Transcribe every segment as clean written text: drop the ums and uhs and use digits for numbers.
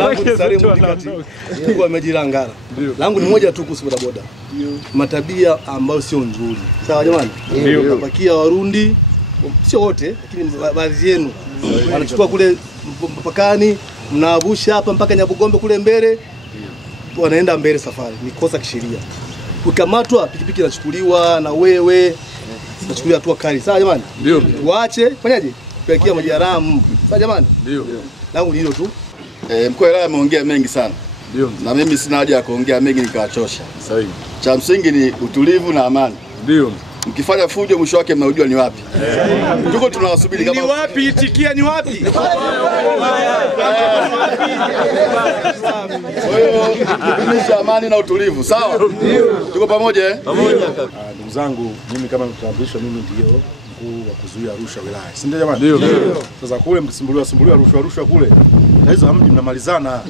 Langu ni Sare Mtikati. Mungu amejilangara. Langu ni moja tu kuhusu bodaboda. Matabia ambayo sio nzuri. Sawa jamani? Ndio. Pakia Warundi sio wote lakini baadhi yenu wanachukua kule mpakani, mnavusha hapa mpaka Nyabugombe kule mbele. Wanaenda mbele safari. Ni kosa kisheria. Ukikamatwa pikipiki inachukuliwa na wewe nachukulia hatua kali. Sawa jamani? Ndio. Waache fanyaje? Kuelekea majaramu. Sawa jamani? Ndio. Langu ni hilo tu. Mkuu wa wilaya ameongea mengi sana. Ndio. Na mimi sina haja ya kuongea mengi nikawachosha. Sahihi. Cha msingi ni utulivu na amani. Ndio. Mkifanya fujo mwisho wake mnaujua ni wapi. Tuko tunawasubiri kama ni wapi, itikia ni wapi? Wewe dumisha amani na utulivu, sawa? Tuko pamoja eh? Pamoja kaka. Ndugu zangu, mimi kama mtambulishwa mimi ndio mkuu wa kuzuia rushwa wilaya. Si ndio jamani? Ndio. Sasa kule msumbuliwa rushwa kule. Hizo mji mnamalizana.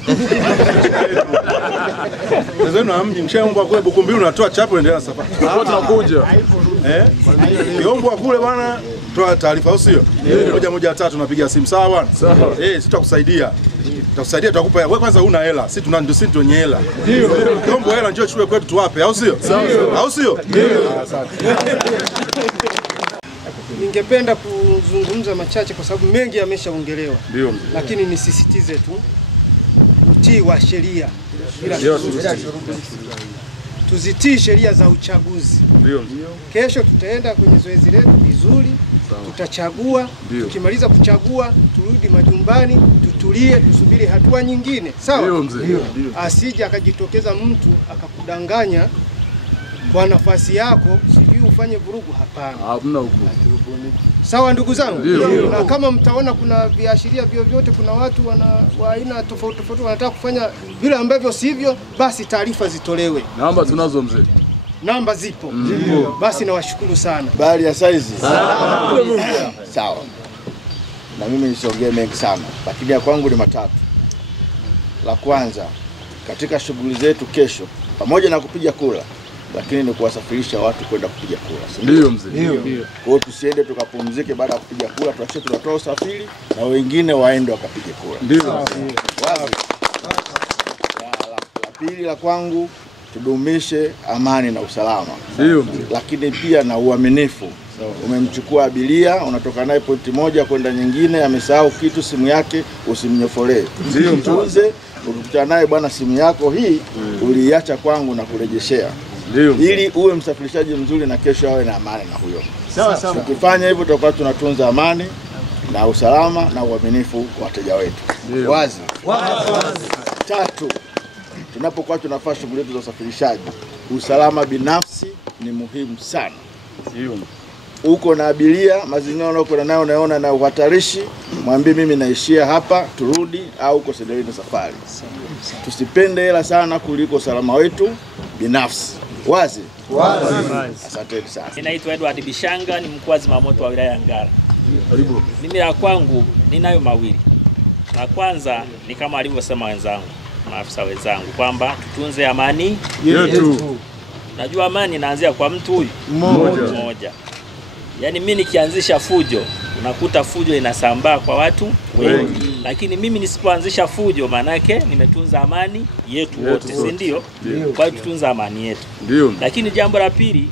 Sasa wenu mji mshaomba kule Bukumbili unatoa chapo endelea na safari. Hapo tunakuja. Kiombwa kule bwana toa taarifa au sio? 113 tunapiga simu sawa bwana? Sawa. Sitakusaidia. Tutakusaidia tutakupa wewe kwanza huna hela. Sisi ndio wenye hela. Ndio. Kiombwa hela njoo chukue kwetu tuwape au sio? Au sio? Ndio. Asante. Ningependa kuzungumza machache kwa sababu mengi yameshaongelewa. Ndio. Lakini nisisitize tu utii wa sheria. Tuzitii sheria za uchaguzi. Ndio. Kesho tutaenda kwenye zoezi letu vizuri. Tutachagua. Tukimaliza kuchagua turudi majumbani, tutulie, tusubiri hatua nyingine. Sawa? Ndio mzee. Asije akajitokeza mtu akakudanganya kwa nafasi yako, sijui ufanye vurugu. Hapana. Hamna hukumu. Sawa ndugu zangu? Na kama mtaona kuna viashiria vyovyote, kuna watu wa aina tofauti tofauti wanataka kufanya vile ambavyo sivyo, basi taarifa zitolewe. Namba tunazo mzee. Namba zipo. Basi nawashukuru sana. Bali ya saizi. Sawa. Na mimi nisiongee mengi sana, lakini ya kwangu ni matatu. La kwanza, katika shughuli zetu kesho, pamoja na kupiga kura, lakini ni kuwasafirisha watu kwenda kupiga kura. Ndio mzee. Ndio. Kwa hiyo tusiende tukapumzike baada ya kupiga kura, tuachie tunatoa usafiri na wengine waende wakapige kura. Ndio. Wazi. La pili la kwangu, tudumishe amani na usalama. Ndio. Lakini pia na uaminifu. Umemchukua abiria, unatoka naye pointi moja kwenda nyingine, amesahau kitu simu yake, usimnyofolee. Ndio. Mtunze, ukikutana naye bwana simu yako hii uliacha kwangu na kurejeshea. Ndio. Ili uwe msafirishaji mzuri na kesho awe na amani na huyo. Sawa sawa. Tukifanya hivyo tutakuwa tunatunza amani na usalama na uaminifu kwa wateja wetu. Wazi. Tatu, tunapokuwa tunafanya shughuli zetu za usafirishaji, usalama binafsi ni muhimu sana. Ndio. Uko na abiria, mazingira unayokwenda nayo unaona na uhatarishi, mwambie mimi naishia hapa, turudi au uko endelee na safari. Tusipende hela sana kuliko usalama wetu binafsi. Wazi? Wazi. Asante sana. Ninaitwa Edward Bishanga, ni mkuu wa zimamoto wa wilaya ya Ngara. Karibu. Mimi la kwangu ninayo mawili. La kwanza ni kama alivyosema wenzangu, maafisa wenzangu, kwamba tutunze amani yetu. Najua amani inaanzia kwa mtu huyu mmoja. Yaani mimi nikianzisha fujo, unakuta fujo inasambaa kwa watu wengi. Lakini mimi nisipoanzisha fujo, maana yake nimetunza amani yetu wote, si ndio? Kwa hiyo tutunza amani yetu. Ndio. Lakini jambo la pili,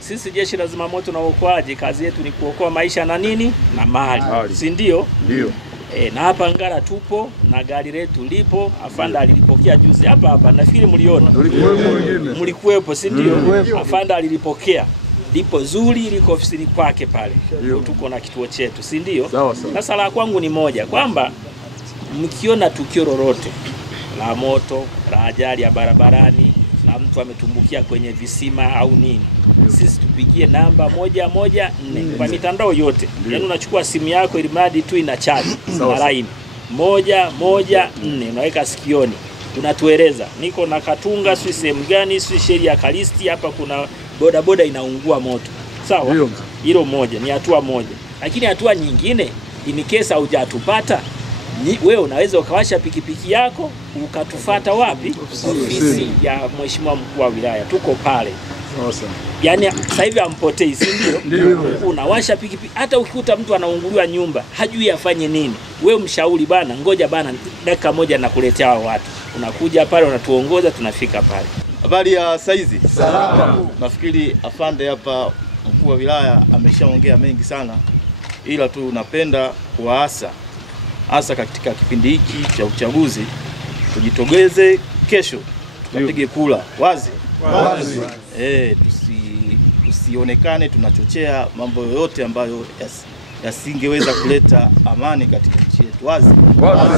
sisi jeshi la zimamoto na uokoaji, kazi yetu ni kuokoa maisha na nini? Na mali. Si ndio? Ndio. Na hapa Ngara tupo na gari letu lipo, afanda alilipokea juzi hapa, nafikiri mliona. Mlikuwepo, si ndio? Afanda alilipokea. Lipo zuri, liko ofisini kwake pale. Tuko na kituo chetu, si ndio? Sasa la kwangu ni moja, kwamba mkiona tukio lolote la moto, la ajali ya barabarani, la mtu ametumbukia kwenye visima au nini, sisi tupigie namba 114 kwa mitandao yote. Yaani unachukua simu yako ili mradi tu ina charge na line 114, unaweka sikioni, unatueleza niko na Katunga, si sehemu gani, si sheri ya Kalisti, hapa kuna bodaboda inaungua moto. Sawa? Hilo moja, ni hatua moja. Lakini hatua nyingine, in case hujatupata, wewe unaweza ukawasha pikipiki yako ukatufuata wapi? Ofisi ya mheshimiwa mkuu wa wilaya. Tuko pale. Yaani sasa hivi ampotei, si ndio? Unawasha pikipiki, hata ukikuta mtu anaunguliwa nyumba, hajui afanye nini. Wewe mshauri bana, ngoja bana, dakika moja nakuletea hao watu. Unakuja pale, unatuongoza, tunafika pale. Habari ya saizi? Salama. Nafikiri afande hapa mkuu wa wilaya ameshaongea mengi sana, ila tu napenda kuwaasa hasa katika kipindi hiki cha uchaguzi tujitogeze kesho tukapige kula. Wazi? Wazi. Tusionekane tunachochea mambo yoyote ambayo yasingeweza kuleta amani katika nchi yetu. Wazi? Wazi.